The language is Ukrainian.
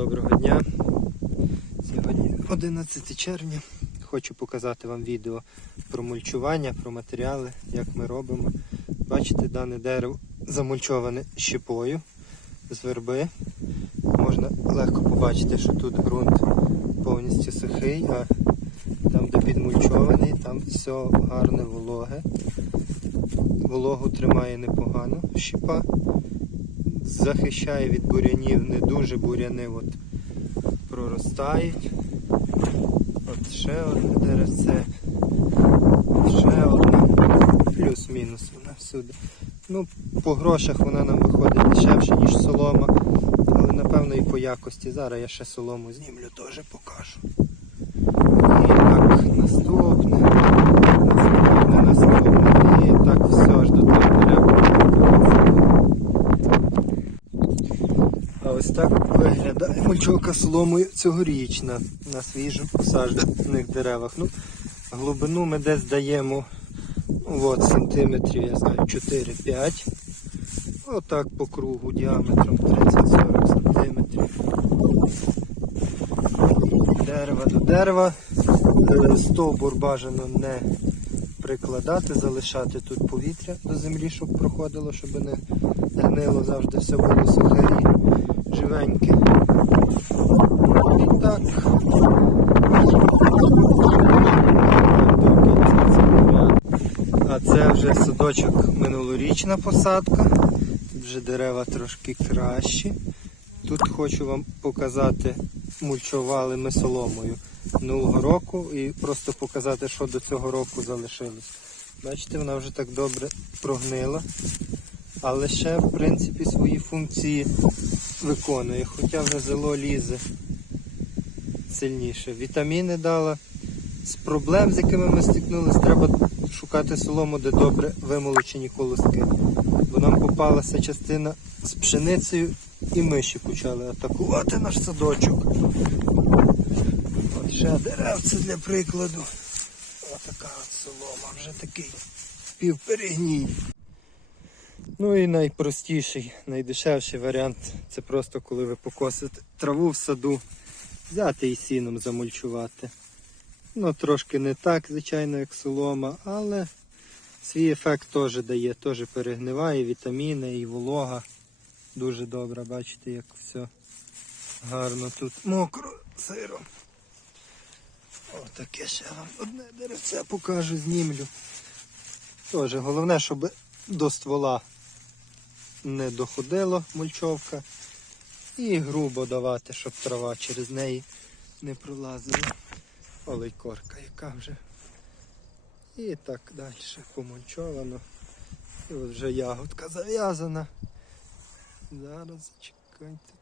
доброго дня. Сьогодні 11 червня. Хочу показати вам відео про мульчування, про матеріали, як ми робимо. Бачите, дане дерево замульчоване щепою з верби. Можна легко побачити, що тут ґрунт повністю сухий, а там, де підмульчований, там все гарне вологе. Вологу тримає непогано щепа захищає від бурянів, не дуже буряни от проростають. От ще одне деревце, ще одне, плюс-мінус вона всюди. Ну, по грошах вона нам виходить дешевше, ніж солома, але напевно і по якості. Зараз я ще солому знімлю, теж покажу. І так, наступне, наступне, наступне. І так все аж до того дерева. А ось так виглядає мульчовка соломою цьогорічна на свіжо посаджених деревах. Ну, глибину ми десь даємо ну, от, сантиметрів, я знаю, 4-5. Отак по кругу діаметром 30-40 сантиметрів. Дерева до дерева. Е, Стовбур бажано не прикладати, залишати тут повітря до землі, щоб проходило, щоб не гнило завжди все було сухе і живеньке. І так. А це вже садочок минулорічна посадка. Тут вже дерева трошки кращі. Тут хочу вам показати, мульчували ми соломою минулого року і просто показати, що до цього року залишилось. Бачите, вона вже так добре прогнила, але ще в принципі свої функції виконує, хоча вже зело лізе сильніше. Вітаміни дала. З проблем, з якими ми стикнулися, треба шукати солому, де добре вимолочені колоски. Бо нам попалася частина з пшеницею і миші почали атакувати наш садочок. От ще деревце для прикладу. Отака от солома, вже такий півперегній. Ну і найпростіший, найдешевший варіант це просто коли ви покосите траву в саду, взяти і сіном замульчувати. Ну, трошки не так, звичайно, як солома, але свій ефект теж дає, теж перегниває, вітаміни і волога. Дуже добре, бачите, як все гарно тут мокро сиро. Отаке ще вам одне деревце покажу, знімлю. Теж головне, щоб до ствола не доходило мульчовка. І грубо давати, щоб трава через неї не пролазила. Олей корка, яка вже. І так далі помульчовано. І от вже ягодка зав'язана. Зараз чекайте.